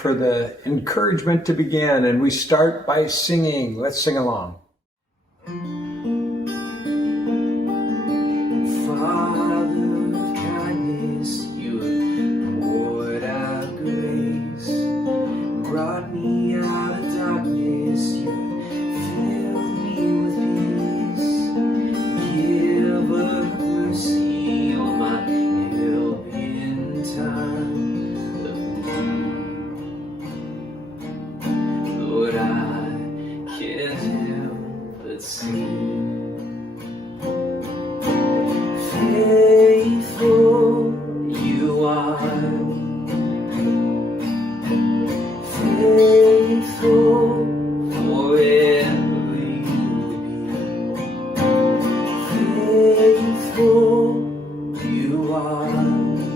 for the encouragement to begin, and we start by singing. Let's sing along. Father of kindness, you have poured out grace, brought me out of darkness, you have filled me with peace. Give of mercy, you're my help in time of need. Lord, I can't help but sing. Faithful you are, faithful forever you'll be, faithful you are,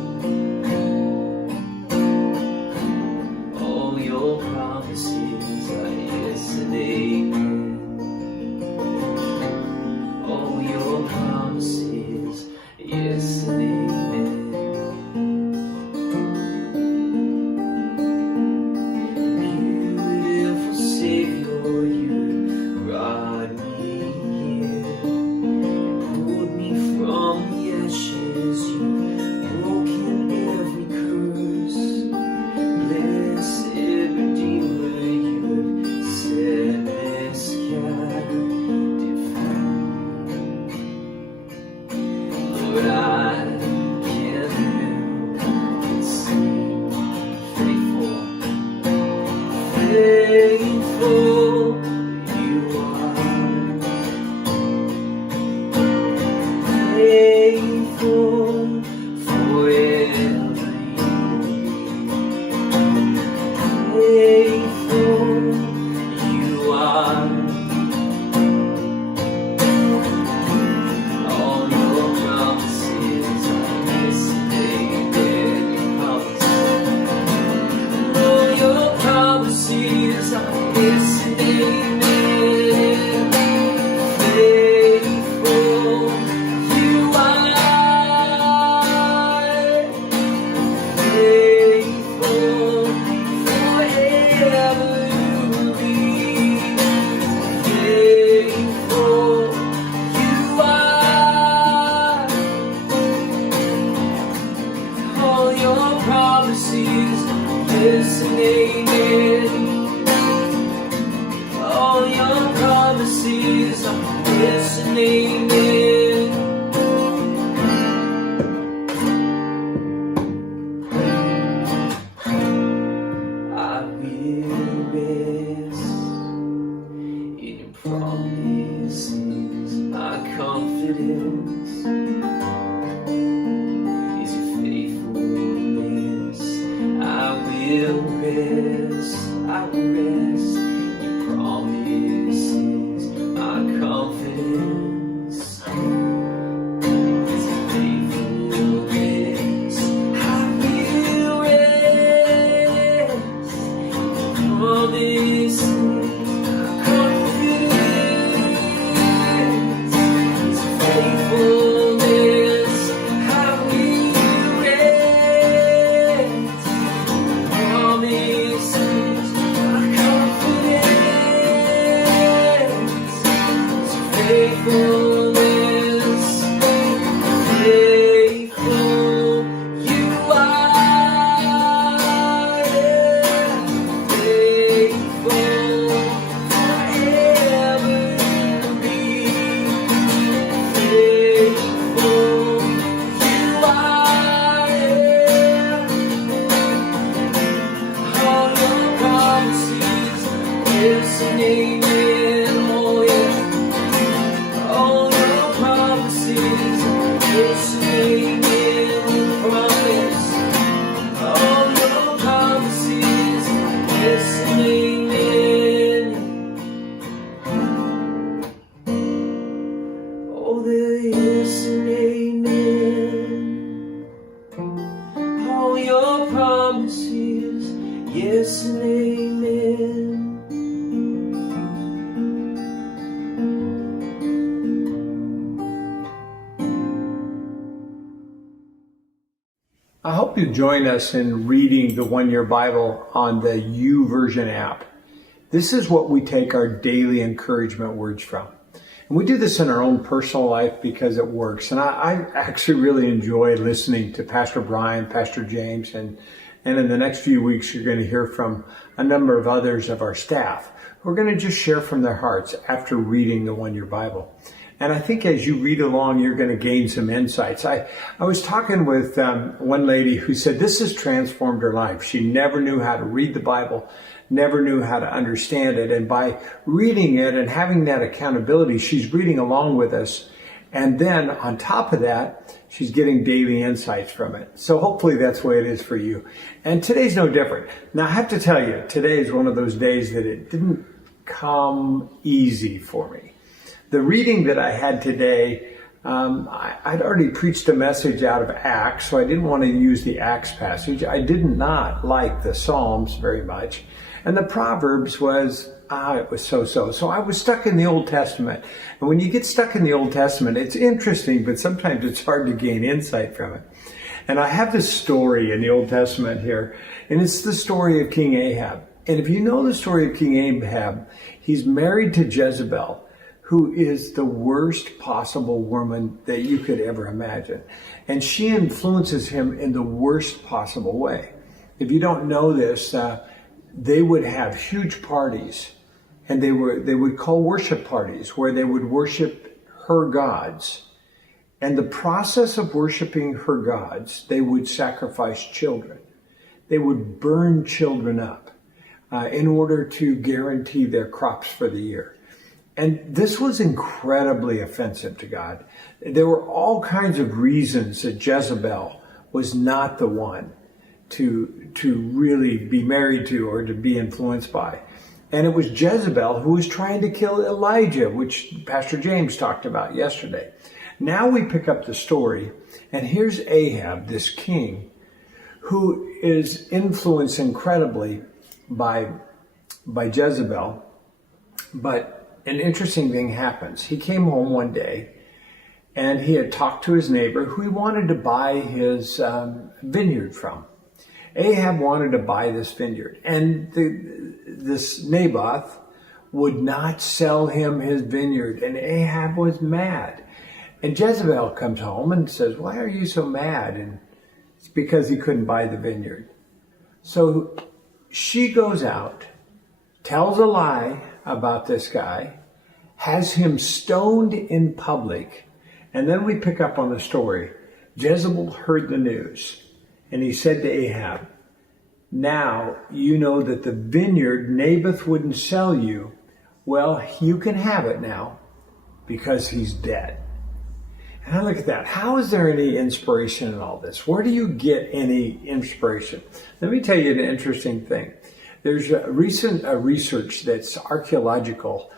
all your promises are yes and amen, all your promises, yes and amen. Beautiful Savior, you brought me here, pulled me from the ashes, you've broken every curse. Blessed Redeemer, you have set this captive free. Lord, I can't help but sing. Faithful, faithful you are, faithful forever you be, faithful you are. All your promises are yes and amen. All your promises are yes and amen. Faithful you are, faithful forever you will be, faithful you are. All your promises, yes and amen. All your promises are yes and amen. I will rest in your promises. My confidence is your faithfulness. I will rest in your promises. My confidence is your faithfulness. I will rest in your promises. My confidence is your faithfulness. I will rest promises, my confidence is your faithfulness. Faithful you are, faithful forever you'll be, faithful you are. All your promises, yes and amen. Oh yeah. All your promises, yes and amen. Promise. All your promises, yes and amen. Oh, they're yes and amen. All your promises, yes and amen. I hope hope you join us in reading the One Year Bible on the YouVersion app. This is what we take our daily encouragement words from. And we do this in our own personal life because it works. And I actually really enjoy listening to Pastor Brian, Pastor James, and in the next few weeks, you're going to hear from a number of others of our staff who are going to just share from their hearts after reading the One Year Bible. And I think as you read along, you're going to gain some insights. I was talking with one lady who said this has transformed her life. She never knew how to read the Bible, never knew how to understand it. And by reading it and having that accountability, she's reading along with us. And then on top of that, she's getting daily insights from it. So hopefully that's the way it is for you. And today's no different. Now I have to tell you, today is one of those days that it didn't come easy for me. The reading that I had today, I'd already preached a message out of Acts, so I didn't want to use the Acts passage. I did not like the Psalms very much. And the Proverbs was, it was so-so. So I was stuck in the Old Testament. And when you get stuck in the Old Testament, it's interesting, but sometimes it's hard to gain insight from it. And I have this story in the Old Testament here, and it's the story of King Ahab. And if you know the story of King Ahab, he's married to Jezebel, who is the worst possible woman that you could ever imagine. And she influences him in the worst possible way. If you don't know this, they would have huge parties, and they would call worship parties where they would worship her gods. And the process of worshiping her gods, they would sacrifice children. They would burn children up in order to guarantee their crops for the year. And this was incredibly offensive to God. There were all kinds of reasons that Jezebel was not the one to really be married to or to be influenced by. And it was Jezebel who was trying to kill Elijah, which Pastor James talked about yesterday. Now we pick up the story, and here's Ahab, this king, who is influenced incredibly by Jezebel. But an interesting thing happens. He came home one day, and he had talked to his neighbor who he wanted to buy his vineyard from. Ahab wanted to buy this vineyard, and this Naboth would not sell him his vineyard, and Ahab was mad. And Jezebel comes home and says, "Why are you so mad?" And it's because he couldn't buy the vineyard. So she goes out, tells a lie about this guy, has him stoned in public, and then we pick up on the story. Jezebel heard the news, and he said to Ahab, "Now you know that the vineyard Naboth wouldn't sell you. Well, you can have it now because he's dead." And I look at that. How is there any inspiration in all this? Where do you get any inspiration? Let me tell you an interesting thing. There's a recent research that's archaeological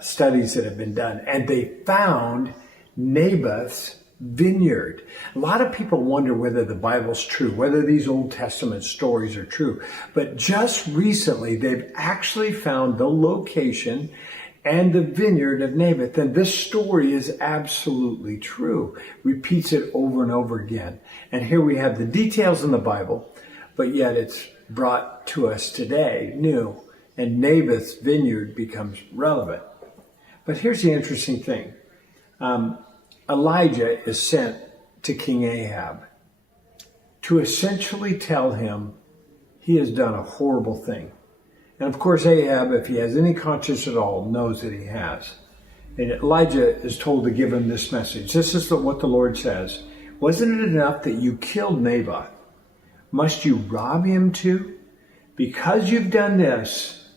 studies that have been done, and they found Naboth's vineyard. A lot of people wonder whether the Bible's true, whether these Old Testament stories are true. But just recently, they've actually found the location and the vineyard of Naboth. And this story is absolutely true. Repeats it over and over again. And here we have the details in the Bible, but yet it's brought to us today, new. And Naboth's vineyard becomes relevant. But here's the interesting thing. Elijah is sent to King Ahab to essentially tell him he has done a horrible thing. And of course, Ahab, if he has any conscience at all, knows that he has. And Elijah is told to give him this message. This is what the Lord says. "Wasn't it enough that you killed Naboth? Must you rob him too? Because you've done this,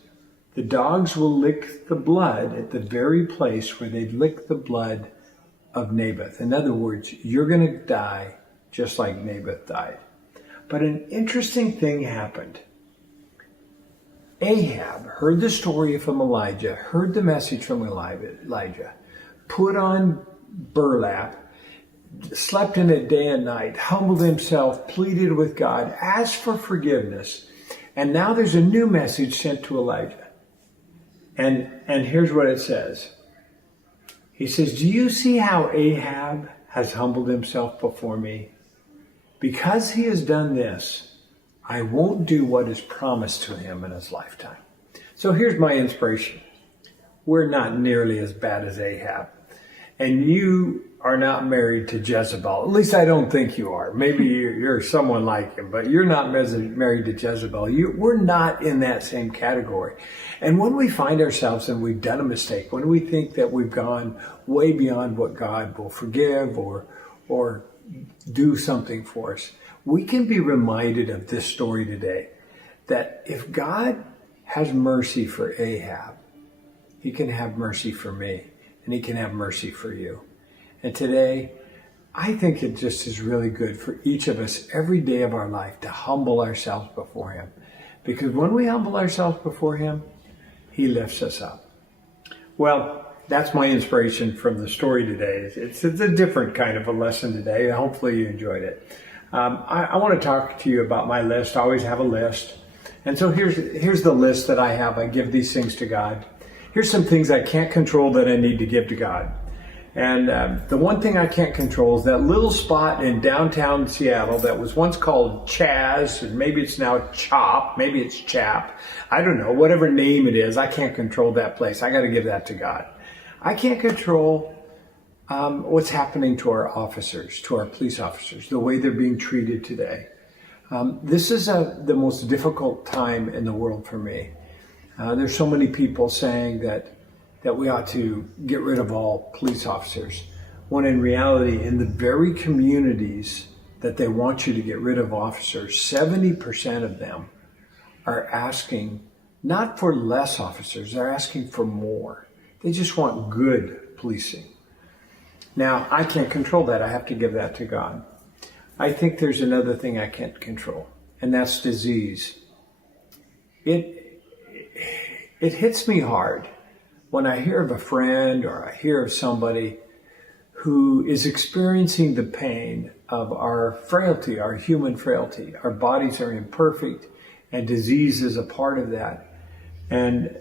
the dogs will lick the blood at the very place where they licked the blood of Naboth." In other words, you're going to die just like Naboth died. But an interesting thing happened. Ahab heard the story from Elijah, heard the message from Elijah, put on burlap, slept in it day and night, humbled himself, pleaded with God, asked for forgiveness. And now there's a new message sent to Elijah. And here's what it says. He says, "Do you see how Ahab has humbled himself before me? Because he has done this, I won't do what is promised to him in his lifetime. So here's my inspiration. We're not nearly as bad as Ahab. And you are not married to Jezebel. At least I don't think you are. Maybe you're someone like him, but you're not married to Jezebel. We're not in that same category. And when we find ourselves and we've done a mistake, when we think that we've gone way beyond what God will forgive or do something for us, we can be reminded of this story today, that if God has mercy for Ahab, he can have mercy for me, and he can have mercy for you. And today, I think it just is really good for each of us every day of our life to humble ourselves before him. Because when we humble ourselves before him, he lifts us up. Well, that's my inspiration from the story today. It's a different kind of a lesson today. Hopefully you enjoyed it. I want to talk to you about my list. I always have a list. And so here's the list that I have. I give these things to God. Here's some things I can't control that I need to give to God. And the one thing I can't control is that little spot in downtown Seattle that was once called Chaz, and maybe it's now Chop, maybe it's Chap. I don't know, whatever name it is, I can't control that place. I got to give that to God. I can't control what's happening to our officers, to our police officers, the way they're being treated today. This is the most difficult time in the world for me. There's so many people saying that we ought to get rid of all police officers, when in reality, in the very communities that they want you to get rid of officers, 70% of them are asking not for less officers, they're asking for more. They just want good policing. Now, I can't control that. I have to give that to God. I think there's another thing I can't control, and that's disease. It hits me hard when I hear of a friend or I hear of somebody who is experiencing the pain of our frailty, our human frailty. Our bodies are imperfect, and disease is a part of that. And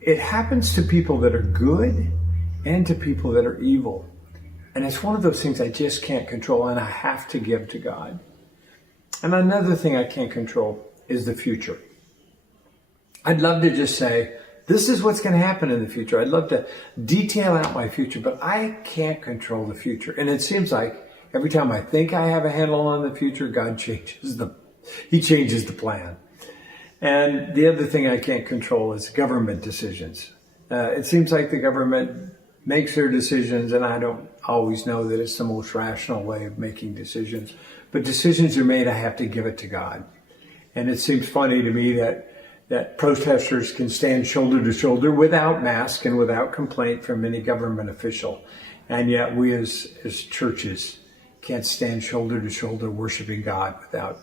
it happens to people that are good and to people that are evil. And it's one of those things I just can't control, and I have to give to God. And another thing I can't control is the future. I'd love to just say, this is what's going to happen in the future. I'd love to detail out my future, but I can't control the future. And it seems like every time I think I have a handle on the future, God changes the plan. And the other thing I can't control is government decisions. It seems like the government makes their decisions, and I don't always know that it's the most rational way of making decisions. But decisions are made, I have to give it to God. And it seems funny to me that protesters can stand shoulder to shoulder without mask and without complaint from any government official. And yet we as churches can't stand shoulder to shoulder worshiping God without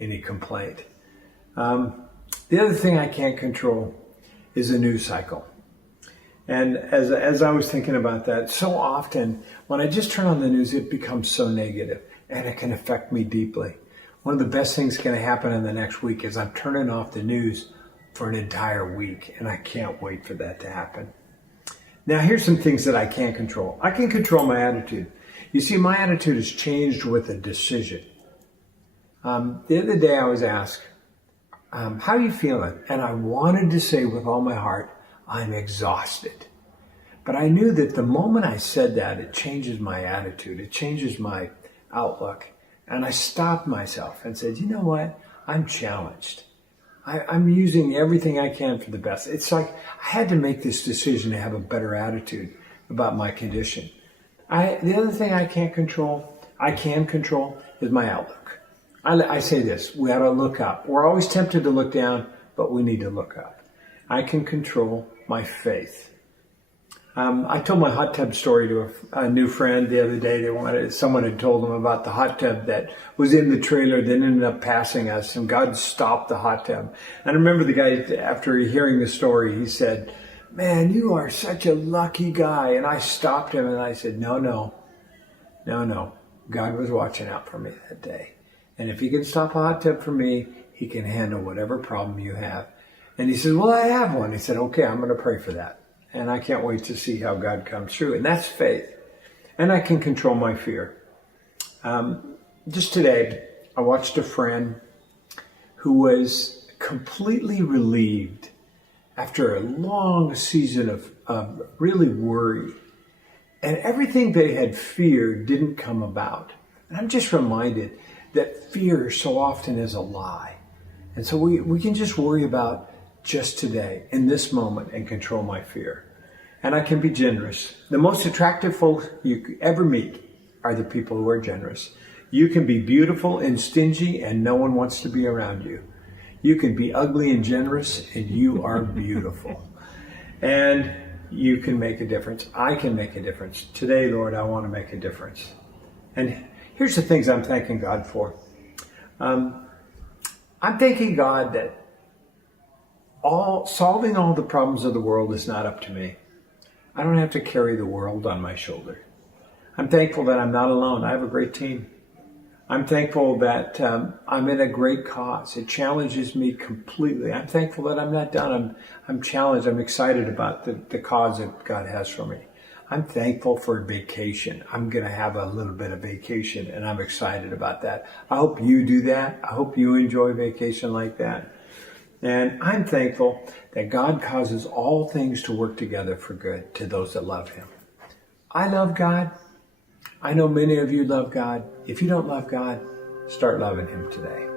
any complaint. The other thing I can't control is the news cycle. And as I was thinking about that, so often when I just turn on the news, it becomes so negative and it can affect me deeply. One of the best things going to happen in the next week is I'm turning off the news for an entire week, and I can't wait for that to happen. Now, here's some things that I can't control. I can control my attitude. You see, my attitude has changed with a decision. The other day I was asked, how are you feeling? And I wanted to say with all my heart, I'm exhausted. But I knew that the moment I said that, it changes my attitude. It changes my outlook. And I stopped myself and said, you know what? I'm challenged. I'm using everything I can for the best. It's like I had to make this decision to have a better attitude about my condition. The other thing I can control is my outlook. I say this, we ought to look up. We're always tempted to look down, but we need to look up. I can control my faith. I told my hot tub story to a new friend the other day. Someone had told them about the hot tub that was in the trailer that ended up passing us, and God stopped the hot tub. And I remember the guy, after hearing the story, he said, man, you are such a lucky guy. And I stopped him and I said, no. God was watching out for me that day. And if he can stop a hot tub for me, he can handle whatever problem you have. And he said, well, I have one. He said, okay, I'm going to pray for that. And I can't wait to see how God comes through. And that's faith. And I can control my fear. Just today, I watched a friend who was completely relieved after a long season of really worry. And everything they had feared didn't come about. And I'm just reminded that fear so often is a lie. And so we can just worry about just today, in this moment, and control my fear. And I can be generous. The most attractive folks you could ever meet are the people who are generous. You can be beautiful and stingy and no one wants to be around you. You can be ugly and generous and you are beautiful. And you can make a difference. I can make a difference. Today, Lord, I want to make a difference. And here's the things I'm thanking God for. I'm thanking God that solving all the problems of the world is not up to me. I don't have to carry the world on my shoulder. I'm thankful that I'm not alone. I have a great team. I'm thankful that I'm in a great cause. It challenges me completely. I'm thankful that I'm not done. I'm challenged. I'm excited about the cause that God has for me. I'm thankful for vacation. I'm going to have a little bit of vacation, and I'm excited about that. I hope you do that. I hope you enjoy vacation like that. And I'm thankful that God causes all things to work together for good to those that love Him. I love God. I know many of you love God. If you don't love God, start loving Him today.